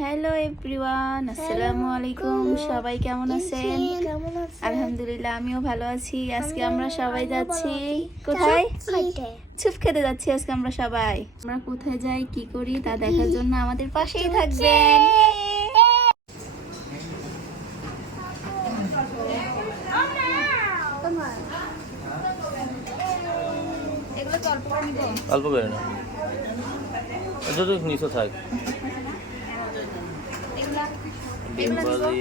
Hello everyone, আসসালামু আলাইকুম। সবাই কেমন আছেন? আলহামদুলিল্লাহ, আমিও ভালো আছি। আজকে আমরা সবাই যাচ্ছি কোথায়? চুপ খেতে যাচ্ছি আজকে আমরা সবাই। আমরা কোথায় যাই, কি করি তা দেখার জন্য আমাদের পাশেই থাকবেন। এগুলো তো অল্প করে নিব। অল্প করে না, যতটুকু নিচে থাক। ডিম ভাজি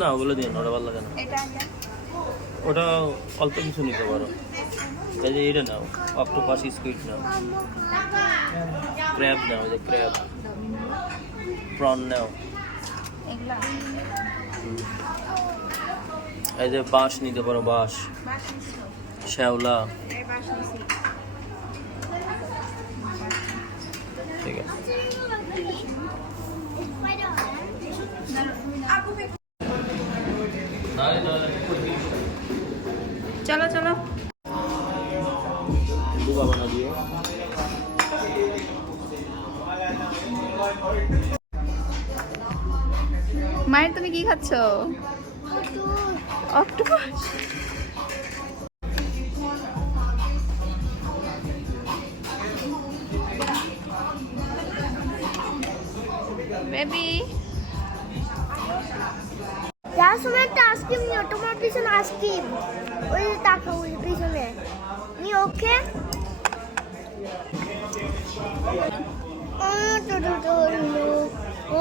না, ওগুলো দিন, ওটা ভালো লাগে না। ওটা অল্প কিছু নিতে পারো। এই যে এটা নাও, অক্টোপাস স্কুইড নাও, ক্র্যাব নাও, যে ক্র্যাব, প্রন নাও, এই যে বাঁশ নিতে পারো, বাঁশ, শ্যাওলা। ঠিক আছে, চলো চলো। দুবা বানা দিও। মায়ের, তুমি কি খাচ্ছ? অক্টোপাস। বেবি, যার সময় একটা আইসক্রিম নিও, তোমার পিছনে আইসক্রিম, ওই যে তাকাও ওই পিছনে নিও, ওকে? ও